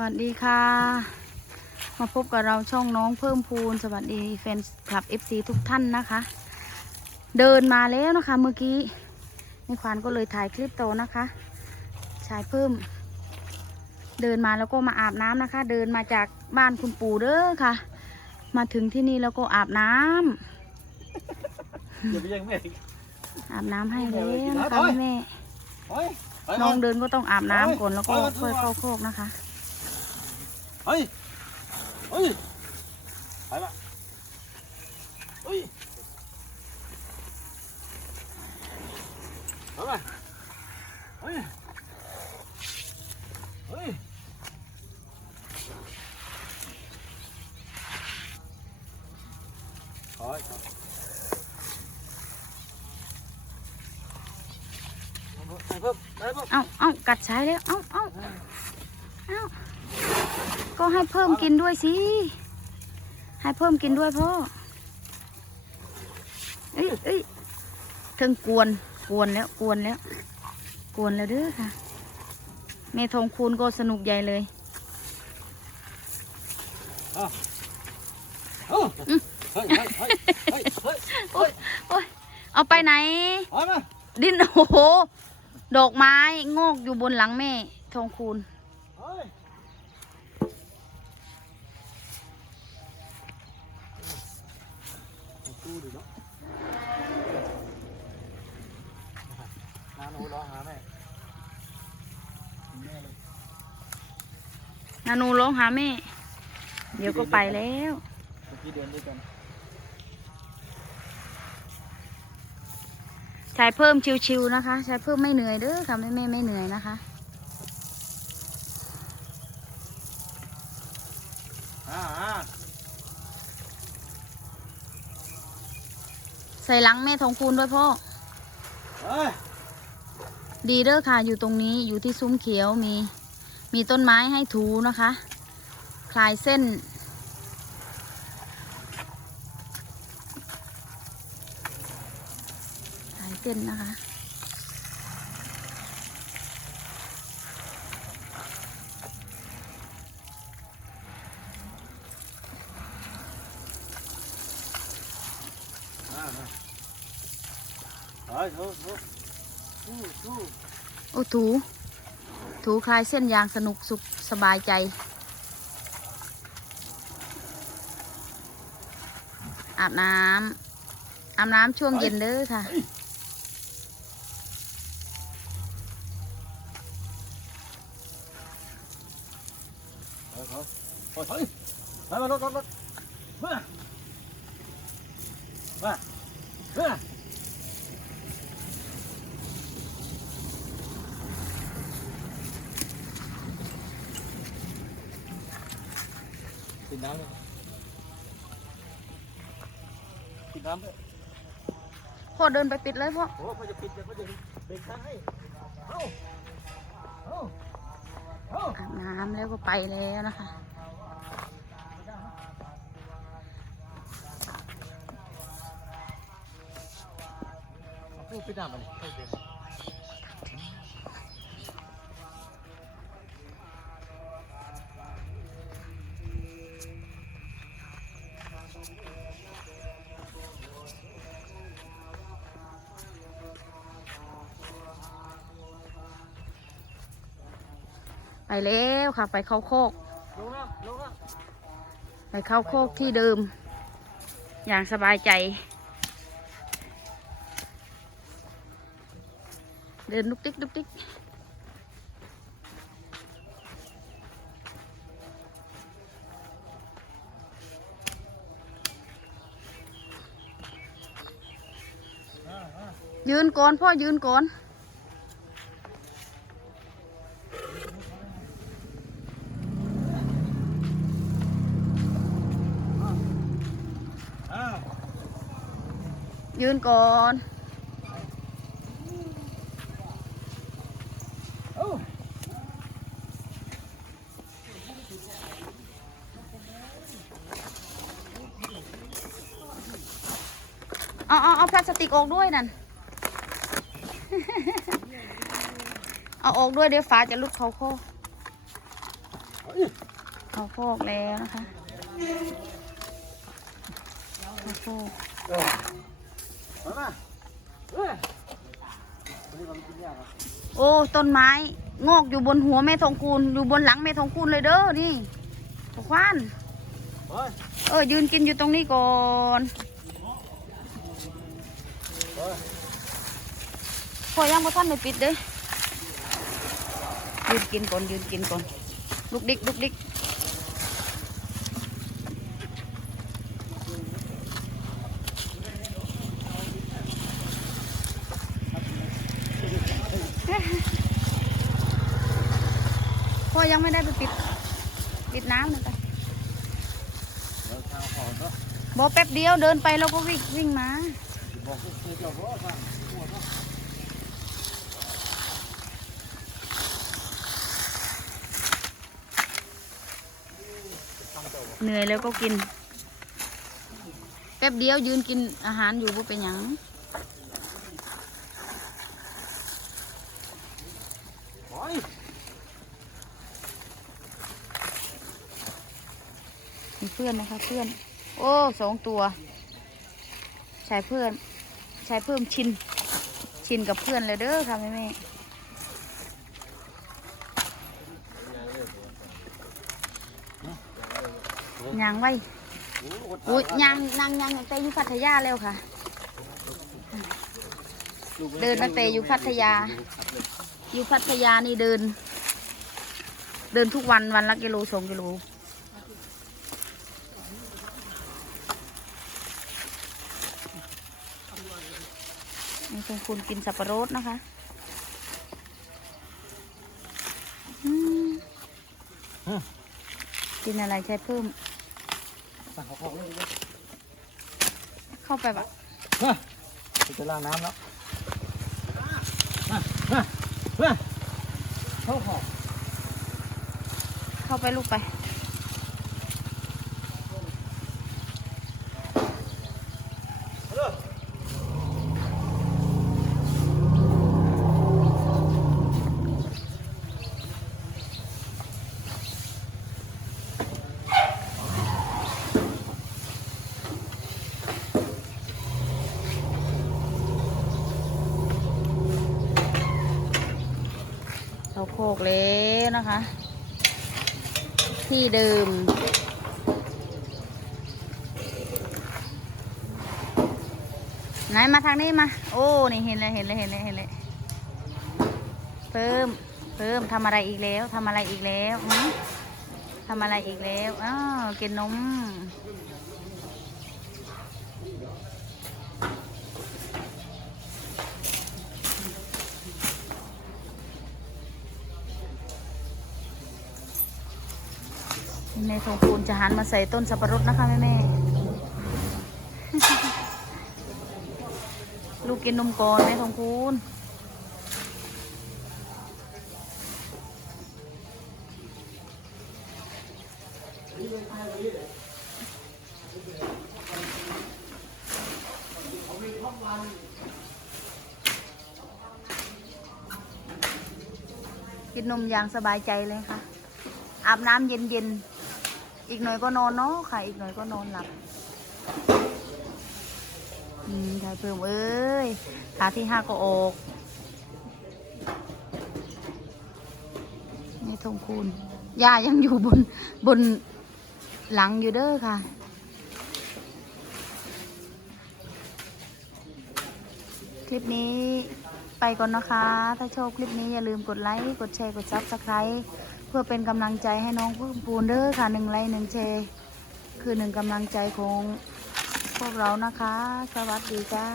วัสดีค่ะ มาพบกับเราช่องน้องเพิ่มพูน สวัสดีแฟนคลับ FC ทุกท่านนะคะ เดินมาแล้วนะคะเมื่อกี้ในควานก็เลยถ่ายคลิปโตนะคะชายเพิ่ม เดินมาแล้วก็มาอาบน้ำนะคะ เดินมาจากบ้านคุณปู่เด้อค่ะ มาถึงที่นี่แล้วก็อาบน้ำอย่าไปแย่งแม่อีกอาบน้ำให้แล้วนะคะแม่เฮ้ยไปน้ก่อองนเดินก็ต้องอาบน้ำก่อนแล้วก็ไปไปค่อยเข้าโคกนะคะ เฮ้ยเฮ้ยไปมาเฮ้ยไปมาเกัดใช้แล้วเอาเอาเอาก็ให้เพิ่มกินด้วยสิ ให้เพิ่มกินด้วยพ่อ เอ้ยเอ้ยถึงกวน กวนแล้ว กวนแล้ว กวนแล้วเด้อค่ะ เมทองคูณก็สนุกใหญ่เลยเอ้าเฮ้ยเฮ้ยเฮ้ยเฮ้ยเฮ้ยเฮ้ยโอ้ยโอ้ยเอาไปไหนเอามาดินโอ้โห ดอกไม้งอกอยู่บนหลังแม่ทองคูณ เฮ้ยตู้ดิเนาะน้าหนูร้องหาแม่แม่เลย นานูร้องหาแม่ เดี๋ยวก็ไปแล้วเมื่อกี้เดินด้วยกันชายเพิ่มชิวๆนะคะชายเพิ่มไม่เหนื่อยเด้อค่ะแม่แม่ไม่เหนื่อยนะคะอ่าอ่าใส่หลังแม่ทองคูณด้วยพ่อเฮ้ยดีเด้อค่ะ อยู่ตรงนี้อยู่ที่ซุ้มเขียวมี มีต้นไม้ให้ถูนะคะ คลายเส้น คลายเส้นนะคะอ่าอ่าเฮ้ยโอ้โหตู้ตู้โอ้ถู ถูคลายเส้นยางสนุกสุขสบายใจ อาบน้ำอาบน้ำช่วงเย็นเด้อค่ะเฮ้ยเฮ้ยเฮ้ยเฮ้ยไปมารถรถรถมามามากินน้ำเลยกินน้ำด้วยพ่อเดินไปปิดเลยพ่อโอ้เขาจะปิดเดี๋ยวเขาจะเบรกทางให้เอ้าเอ้าเอ้าอาบน้ำแล้วก็ไปแล้วนะคะพูดไปน้ำมันนี่ให้เบร แล้วค่ะ ไปเข้าโคกลงนะลงนะไปเข้าโคกที่เดิม อย่างสบายใจ เดินลุกติ๊กลุกติ๊กอ่าอ่ายืนก่อนพ่อยืนก่อน อ่า ยืนก่อนเอาเอาเอาพลาสติกออกด้วยนั่น เอาออกด้วยเดี๋ยวฟ้าจะลุกเขาโคกเขาโคกแล้วนะคะเขาโคก โอ้ต้นไม้งอกอยู่บนหัวแม่ทองคูณอยู่บนหลังแม่ทองคูณเลยเด้อนี่ตะควานเฮ้ยเออยืนกินอยู่ตรงนี้ก่อนเฮ้ยพอยังพอท่านไม่ปิดเด้ยืนกินก่อนยืนกินก่อนลุกดิกลุกดิก ยังไม่ได้ไปปิด ปิดน้ำเลยไปเราทางหอก็บอกแป๊บเดียวเดินไปแล้วก็วิ่งวิ่งมาบอกให้เจ้าพ่อฟังเหนื่อยแล้วก็กิน แป๊บเดียวยืนกินอาหารอยู่บ่เป็นหยัง โอ้ย มีเพื่อนนะคะเพื่อน โอ้สองตัวชายเพื่อนชายเพิ่มชิน ชินกับเพื่อนเลยเด้อค่ะแม่แม่ยางไว้อุ้ยยางนางยางตั้งแต่อยู่พัทยาแล้วค่ะ เดินตั้งแต่อยู่พัทยา อยู่พัทยานี่เดิน เดินทุกวันวันละกิโลสองกิโล คุณคุณกินสับปะรดนะคะอืมกินอะไรใช้เพิ่มสั่งเขาของเลยเข้าไปปะจะล้างน้ำแล้วมามามาเข้าของเข้าไปลูกไป โคกแล้วนะคะ ที่เดิม ไหนมาทางนี้มา โอ้ นี่เห็นเลยเห็นเลยเห็นเลยเห็นเลยเพิ่มเพิ่มทำอะไรอีกแล้วทำอะไรอีกแล้วทำอะไรอีกแล้ว อ้าวกินนม แม่ทองคูณจะหันมาใส่ต้นสับปะรดนะคะแม่แม่ลูกกินนมก่อนแม่ทองคูณกินนมอย่างสบายใจเลยค่ะ อาบน้ำเย็นๆ อีกหน่อยก็นอนเนาะค่ะ อีกหน่อยก็นอนหลับอืมชายเพิ่มเอ้ยขาที่ห้าก็ออก นี่ทงคูณย่ายังอยู่บนบนหลังอยู่เด้อค่ะคลิปนี้ไปก่อนนะคะ ถ้าชอบคลิปนี้อย่าลืมกดไลค์ กดแชร์ กดซับสไคร b e พื่อเป็นกำลังใจให้น้องเพิ่มปูนเด้อค่ะหนึ่งไลค์หนึ่งแชร์คือหนึ่งกำลังใจของพวกเรานะคะ สวัสดีจ้า